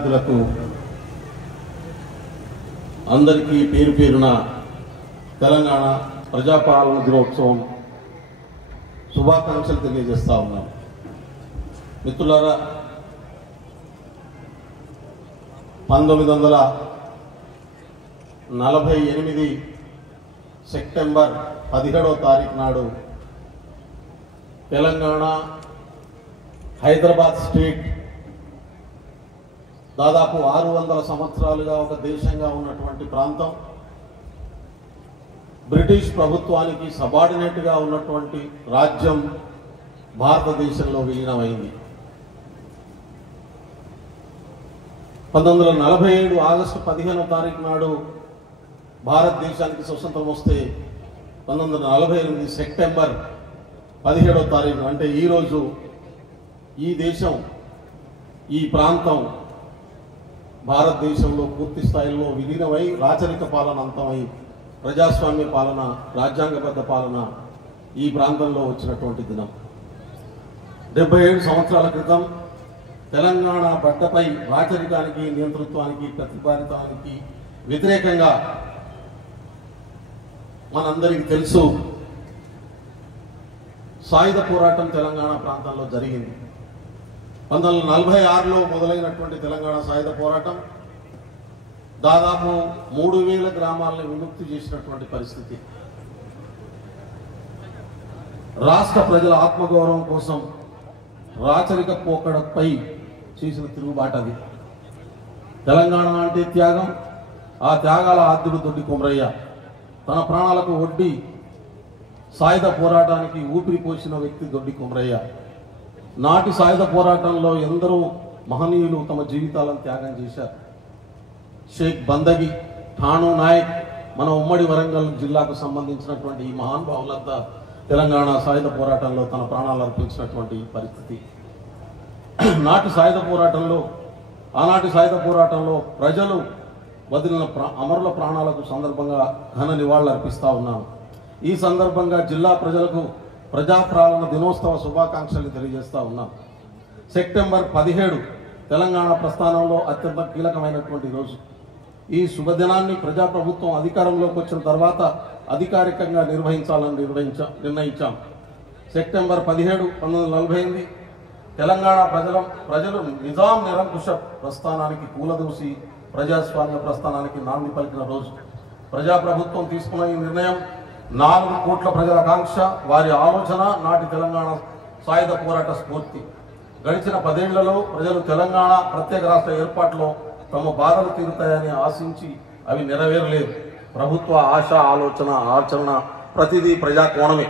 విద్యార్థులకు అందరికీ పేరు పేరున తెలంగాణ ప్రజాపాలన దినోత్సవం శుభాకాంక్షలు తెలియజేస్తా ఉన్నాం. మిత్రులారా, 1948 సెప్టెంబర్ 17వ తారీఖు నాడు తెలంగాణ హైదరాబాద్ స్టేట్ దాదాపు 600 సంవత్సరాలుగా ఒక దేశంగా ఉన్నటువంటి ప్రాంతం బ్రిటిష్ ప్రభుత్వానికి సబార్డినేట్గా ఉన్నటువంటి రాజ్యం భారతదేశంలో విలీనమైంది. 1947 ఆగస్టు 15వ తారీఖు నాడు భారతదేశానికి స్వతంత్రం వస్తే 1948 సెప్టెంబర్ 17వ తారీఖు అంటే ఈరోజు ఈ దేశం ఈ ప్రాంతం భారతదేశంలో పూర్తి స్థాయిలో విలీనమై రాచరిక పాలన అంతమై ప్రజాస్వామ్య పాలన రాజ్యాంగబద్ధ పాలన ఈ ప్రాంతంలో వచ్చినటువంటి దినం. 77 సంవత్సరాల క్రితం తెలంగాణ గడ్డపై రాచరికానికి నియంతృత్వానికి ప్రతిపాదితానికి వ్యతిరేకంగా మనందరికీ తెలుసు సాయుధ పోరాటం తెలంగాణ ప్రాంతంలో జరిగింది. 1946లో మొదలైనటువంటి తెలంగాణ సాయుధ పోరాటం దాదాపు 3000 గ్రామాలను విముక్తి చేసినటువంటి పరిస్థితి. రాష్ట్ర ప్రజల ఆత్మగౌరవం కోసం రాచరిక పోకడపై చేసిన తిరుగుబాటు అది. తెలంగాణ అంటే త్యాగం. ఆ త్యాగాల ఆద్యుడు దొడ్డి కొమరయ్య తన ప్రాణాలకు ఒడ్డి సాయుధ పోరాటానికి ఊపిరి పోసిన వ్యక్తి దొడ్డి కొమరయ్య. నాటి సాయుధ పోరాటంలో ఎందరో మహనీయులు తమ జీవితాలను త్యాగం చేశారు. షేక్ బందగి, ఠాణూ నాయక్, మన ఉమ్మడి వరంగల్ జిల్లాకు సంబంధించినటువంటి ఈ మహానుభావులంతా తెలంగాణ సాయుధ పోరాటంలో తన ప్రాణాలు అర్పించినటువంటి పరిస్థితి. ఆనాటి సాయుధ పోరాటంలో ప్రజలు వదిలిన అమరుల ప్రాణాలకు సందర్భంగా ఘన నివాళులు అర్పిస్తా ఉన్నాను. ఈ సందర్భంగా జిల్లా ప్రజలకు ప్రజాపాలన దినోత్సవ శుభాకాంక్షలు తెలియజేస్తా ఉన్నాం. సెప్టెంబర్ 17 తెలంగాణ ప్రస్థానంలో అత్యంత కీలకమైనటువంటి రోజు. ఈ శుభదినాన్ని ప్రజాప్రభుత్వం అధికారంలోకి వచ్చిన తర్వాత అధికారికంగా నిర్వహించాలని నిర్ణయించాం. సెప్టెంబర్ 17, 1948 తెలంగాణ ప్రజలు నిజాం నిరంకుశ ప్రస్థానానికి కూలదూసి ప్రజాస్వామ్య ప్రస్థానానికి నాంది పలికిన రోజు. ప్రజాప్రభుత్వం తీసుకున్న ఈ నిర్ణయం 4 కోట్ల ప్రజల ఆకాంక్ష, వారి ఆలోచన, నాటి తెలంగాణ సాయుధ పోరాట స్ఫూర్తి. గడిచిన 10 ఏళ్లలో ప్రజలు తెలంగాణ ప్రత్యేక రాష్ట్ర ఏర్పాటులో తమ బాధలు తీరుతాయని ఆశించి అవి నెరవేరలేదు. ప్రభుత్వ ఆశ, ఆలోచన, ఆచరణ ప్రతిదీ ప్రజాకోణమే.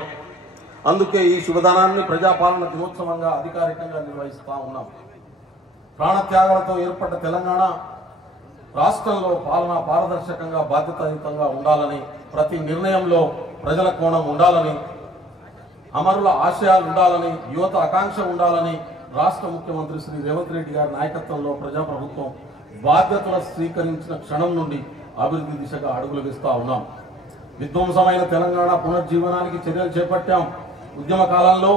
అందుకే ఈ శుభదానాన్ని ప్రజాపాలన దినోత్సవంగా అధికారికంగా నిర్వహిస్తా ఉన్నాం. ప్రాణత్యాగాలతో ఏర్పడ్డ తెలంగాణ రాష్ట్రంలో పాలన పారదర్శకంగా బాధ్యతాయుతంగా ఉండాలని, ప్రతి నిర్ణయంలో ప్రజల కోణం ఉండాలని, అమరుల ఆశయాలు ఉండాలని, యువత ఆకాంక్ష ఉండాలని రాష్ట్ర ముఖ్యమంత్రి శ్రీ రేవంత్ రెడ్డి గారి నాయకత్వంలో ప్రజాప్రభుత్వం బాధ్యతలు స్వీకరించిన క్షణం నుండి అభివృద్ధి దిశగా అడుగులు వేస్తా ఉన్నాం. విధ్వంసమైన తెలంగాణ పునర్జీవనానికి చర్యలు చేపట్టాం. ఉద్యమ కాలంలో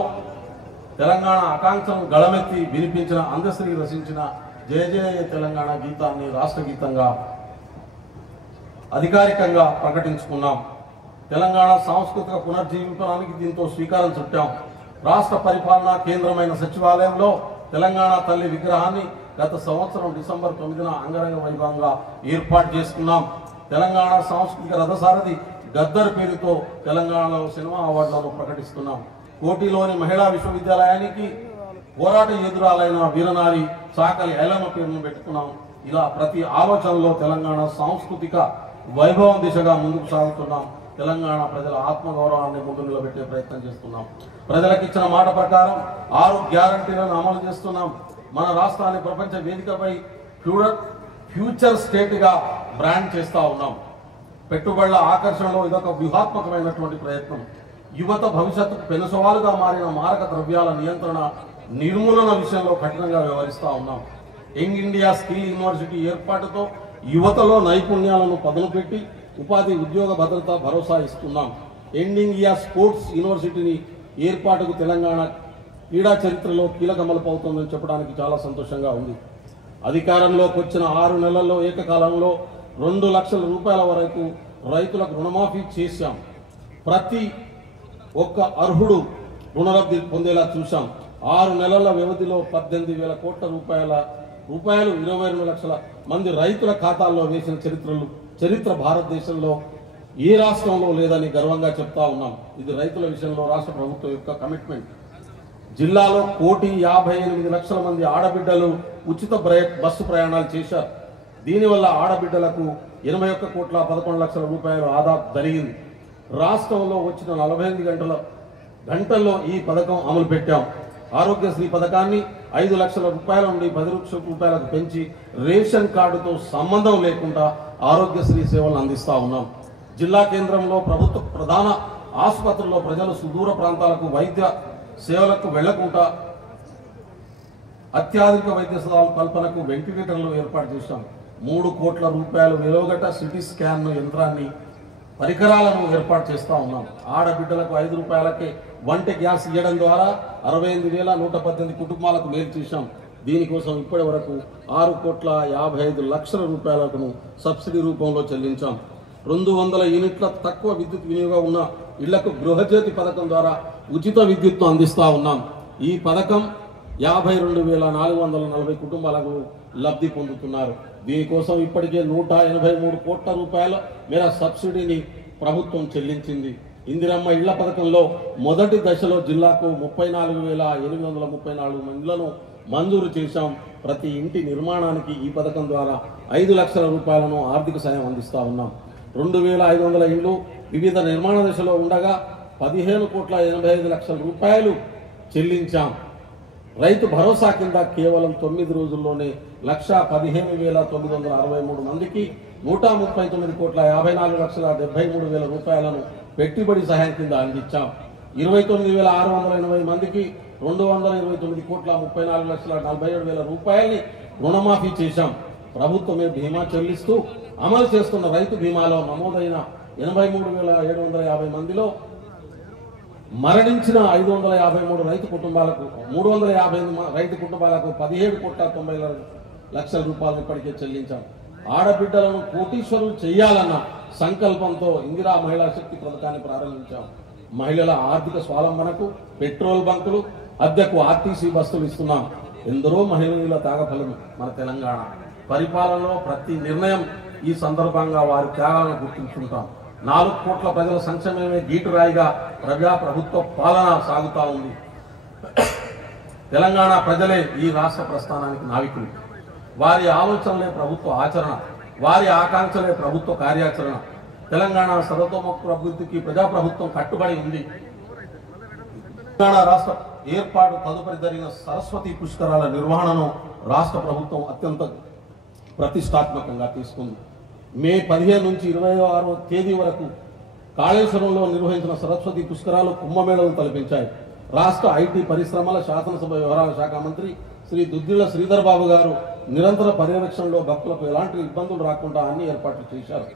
తెలంగాణ ఆకాంక్షను గళమెత్తి వినిపించిన అందశ్రీ రచించిన జయ జయ తెలంగాణ గీతాన్ని రాష్ట్ర గీతంగా అధికారికంగా ప్రకటించుకున్నాం. తెలంగాణ సాంస్కృతిక పునర్జీవించడానికి దీంతో శ్రీకారం చుట్టాం. రాష్ట్ర పరిపాలన కేంద్రమైన సచివాలయంలో తెలంగాణ తల్లి విగ్రహాన్ని గత సంవత్సరం డిసెంబర్ 9న అంగరంగ వైభవంగా ఏర్పాటు చేసుకున్నాం. తెలంగాణ సాంస్కృతిక రథసారథి గద్దర్ పేరుతో తెలంగాణలో సినిమా అవార్డులను ప్రకటిస్తున్నాం. కోటిలోని మహిళా విశ్వవిద్యాలయానికి పోరాట ఎదురాలైన వీరనారి చాకలి ఐలమ్మ పేరును పెట్టుకున్నాం. ఇలా ప్రతి ఆలోచనలో తెలంగాణ సాంస్కృతిక వైభవం దిశగా ముందుకు సాగుతున్నాం. తెలంగాణ ప్రజల ఆత్మగౌరవాన్ని ముందు నిలబెట్టే ప్రయత్నం చేస్తున్నాం. ప్రజలకు ఇచ్చిన మాట ప్రకారం 6 గ్యారంటీలను అమలు చేస్తున్నాం. మన రాష్ట్రాన్ని ప్రపంచ వేదికపై ఫ్యూచర్ స్టేట్గా బ్రాండ్ చేస్తూ ఉన్నాం. పెట్టుబడుల ఆకర్షణలో ఇదొక వ్యూహాత్మకమైనటువంటి ప్రయత్నం. యువత భవిష్యత్తుకు పెనుసవాలుగా మారిన మారక ద్రవ్యాల నియంత్రణ నిర్మూలన విషయంలో కఠినంగా వ్యవహరిస్తూ ఉన్నాం. యంగ్ ఇండియా స్కిల్ యూనివర్సిటీ ఏర్పాటుతో యువతలో నైపుణ్యాలను పదును పెట్టి ఉపాధి, ఉద్యోగ భద్రత భరోసా ఇస్తున్నాం. యంగ్ ఇండియా స్పోర్ట్స్ యూనివర్సిటీని ఏర్పాటుకు తెలంగాణ క్రీడా చరిత్రలో కీలక మలుపు అవుతుందని చెప్పడానికి చాలా సంతోషంగా ఉంది. అధికారంలోకి వచ్చిన 6 నెలల్లో ఏకకాలంలో 2 లక్షల రూపాయల వరకు రైతులకు రుణమాఫీ చేశాం. ప్రతి ఒక్క అర్హుడు రుణలబ్ధి పొందేలా చూశాం. 6 నెలల వ్యవధిలో 18,000 కోట్ల రూపాయలు 22 లక్షల మంది రైతుల ఖాతాల్లో వేసిన చరిత్ర భారతదేశంలో ఏ రాష్ట్రంలో లేదని గర్వంగా చెప్తా ఉన్నాం. ఇది రైతుల విషయంలో రాష్ట్ర ప్రభుత్వం యొక్క కమిట్మెంట్. జిల్లాలో 1,58,00,000 మంది ఆడబిడ్డలు ఉచిత బస్సు ప్రయాణాలు చేశారు. దీనివల్ల ఆడబిడ్డలకు 21,11,00,000 రూపాయలు ఆదా జరిగింది. రాష్ట్రంలో వచ్చిన 48 గంటల్లో ఈ పథకం అమలు పెట్టాం. ఆరోగ్యశ్రీ పథకాన్ని 5 లక్షల రూపాయల నుండి 10 లక్షల రూపాయలకు పెంచి రేషన్ కార్డుతో సంబంధం లేకుండా ఆరోగ్యశ్రీ సేవలను అందిస్తా ఉన్నాం. జిల్లా కేంద్రంలో ప్రభుత్వ ప్రధాన ఆసుపత్రుల్లో ప్రజలు సుదూర ప్రాంతాలకు వైద్య సేవలకు వెళ్లకుండా అత్యాధునిక వైద్య సేవల కల్పనకు వెంటిలేటర్లు ఏర్పాటు చేశాం. 3 కోట్ల రూపాయలు విలువగట సిటీ స్కాన్ యంత్రాన్ని పరికరాలను ఏర్పాటు చేస్తా ఉన్నాం. ఆడబిడ్డలకు 5 రూపాయలకే వంట గ్యాస్ ఇవ్వడం ద్వారా 68,118 కుటుంబాలకు మేలు చేశాం. దీనికోసం ఇప్పటి వరకు 6,55,00,000 రూపాయలకు సబ్సిడీ రూపంలో చెల్లించాం. 200 యూనిట్ల తక్కువ విద్యుత్ వినియోగం ఉన్న ఇళ్లకు గృహజ్యోతి పథకం ద్వారా ఉచిత విద్యుత్ను అందిస్తా ఉన్నాం. ఈ పథకం 52,440 కుటుంబాలకు లబ్ధి పొందుతున్నారు. దీనికోసం ఇప్పటికే 183 కోట్ల రూపాయల మేర సబ్సిడీని ప్రభుత్వం చెల్లించింది. ఇందిరమ్మ ఇళ్ల పథకంలో మొదటి దశలో జిల్లాకు 34,834 మందిలను మంజూరు చేశాం. ప్రతి ఇంటి నిర్మాణానికి ఈ పథకం ద్వారా 5 లక్షల రూపాయలను ఆర్థిక సాయం అందిస్తా ఉన్నాం. 2,500 ఇండ్లు వివిధ నిర్మాణ దశలో ఉండగా 15,85,00,000 రూపాయలు చెల్లించాం. రైతు భరోసా కింద కేవలం 9 రోజుల్లోనే 1,15,963 మందికి 139,54,73,000 రూపాయలను పెట్టుబడి సహాయం కింద అందించాం. 29,680 మందికి 229,34,47,000 రూపాయలని రుణమాఫీ చేశాం. ప్రభుత్వమే బీమా చెల్లిస్తూ అమలు చేస్తున్న రైతు బీమాలో నమోదైన 83,750 మందిలో మరణించిన 553 రైతు కుటుంబాలకు 350 రైతు కుటుంబాలకు 17,90,00,000 రూపాయలు ఇప్పటికే చెల్లించాం. ఆడబిడ్డలను కోటీశ్వరులు చేయాలన్న సంకల్పంతో ఇందిరా మహిళా శక్తి పథకాన్ని ప్రారంభించాం. మహిళల ఆర్థిక స్వావలంబనకు పెట్రోల్ బంకులు, అద్దెకు ఆర్టీసీ బస్సులు ఇస్తున్నాం. ఎందరో మహిళల త్యాగఫలం మన తెలంగాణ. పరిపాలనలో ప్రతి నిర్ణయం ఈ సందర్భంగా వారి త్యాగాలను గుర్తుంచుకుంటాం. 4 కోట్ల ప్రజల సంక్షేమమే గీటురాయిగా ప్రభుత్వ పాలన సాగుతా ఉంది. తెలంగాణ ప్రజలే ఈ రాష్ట్ర ప్రస్థానానికి నావికులు. వారి ఆలోచనలే ప్రభుత్వ ఆచరణ, వారి ఆకాంక్షలే ప్రభుత్వ కార్యాచరణ. తెలంగాణ సర్వతోముఖ అభివృద్ధికి ప్రజాప్రభుత్వం కట్టుబడి ఉంది. తెలంగాణ రాష్ట్ర ఏర్పాటు తదుపరి జరిగిన సరస్వతి పుష్కరాల నిర్వహణను రాష్ట్ర ప్రభుత్వం అత్యంత ప్రతిష్టాత్మకంగా తీసుకుంది. మే 15 నుంచి 26వ తేదీ వరకు కాళేశ్వరంలో నిర్వహించిన సరస్వతి పుష్కరాలు కుంభమేళను తలపించాయి. రాష్ట్ర ఐటీ పరిశ్రమల శాసనసభ వ్యవహారాల శాఖ మంత్రి శ్రీ దుద్దిళ్ల శ్రీధర్ బాబు గారు నిరంతర పర్యవేక్షణలో భక్తులకు ఎలాంటి ఇబ్బందులు రాకుండా అన్ని ఏర్పాట్లు చేశారు.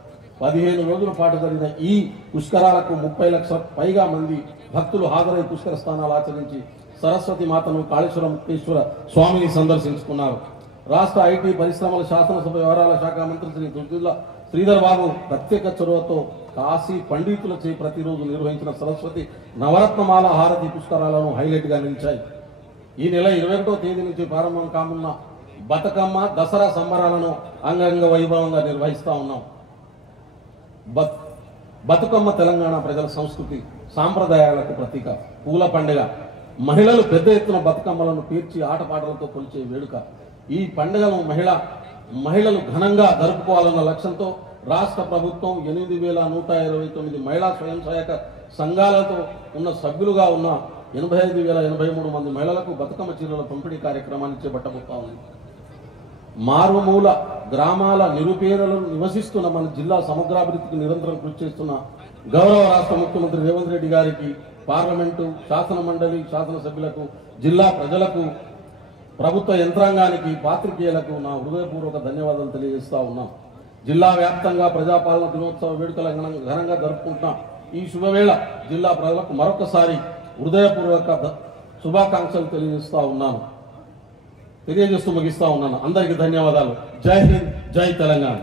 15 రోజుల పాటు జరిగిన ఈ పుష్కరాలకు 30 లక్షల పైగా మంది భక్తులు హాజరై పుష్కర స్థానాలు ఆచరించి సరస్వతి మాతను కాళేశ్వరం ముక్తేశ్వర స్వామిని సందర్శించుకున్నారు. రాష్ట్ర ఐటీ పరిశ్రమల శాసనసభ వ్యవహారాల శాఖ మంత్రి శ్రీ దుద్దిళ్ల శ్రీధర్ బాబు ప్రత్యేక చొరవతో కాశీ పండితులచే ప్రతిరోజు నిర్వహించిన సరస్వతి నవరత్నమాల హారతి పుష్కరాలను హైలైట్ గా నిలిచాయి. ఈ నెల 21వ తేదీ నుంచి ప్రారంభం కానున్న బతుకమ్మ దసరా సంబరాలను అంగరంగ వైభవంగా నిర్వహిస్తా ఉన్నాం. బతుకమ్మ తెలంగాణ ప్రజల సంస్కృతి సాంప్రదాయాలకు ప్రతీక, పూల పండుగ. మహిళలు పెద్ద ఎత్తున బతుకమ్మలను పేర్చి ఆటపాటలతో కొలిచే వేడుక. ఈ పండుగను మహిళలు ఘనంగా జరుపుకోవాలన్న లక్ష్యంతో రాష్ట్ర ప్రభుత్వం 8,129 మహిళా స్వయం సహాయక సంఘాలతో ఉన్న సభ్యులుగా ఉన్న 85,083 మంది మహిళలకు బతుకమ్మ చీరల పంపిణీ కార్యక్రమాన్ని చేపట్టబోతా ఉంది. మారుమూల గ్రామాల నిరుపేదలను నివసిస్తున్న మన జిల్లా సమగ్రాభివృద్ధికి నిరంతరం కృషి చేస్తున్న గౌరవ రాష్ట్ర ముఖ్యమంత్రి రేవంత్ రెడ్డి గారికి, పార్లమెంటు, శాసన మండలి, శాసనసభ్యులకు, జిల్లా ప్రజలకు, ప్రభుత్వ యంత్రాంగానికి, పాత్రికేయులకు నా హృదయపూర్వక ధన్యవాదాలు తెలియజేస్తా ఉన్నాం. జిల్లా వ్యాప్తంగా ప్రజాపాలన దినోత్సవ వేడుకలు ఘనంగా జరుపుకుంటున్న ఈ శుభవేళ జిల్లా ప్రజలకు మరొకసారి హృదయపూర్వక శుభాకాంక్షలు తెలియజేస్తా ఉన్నాను. తెలియజేస్తూ ముగిస్తా ఉన్నాను. అందరికీ ధన్యవాదాలు. జై హింద్, జై తెలంగాణ.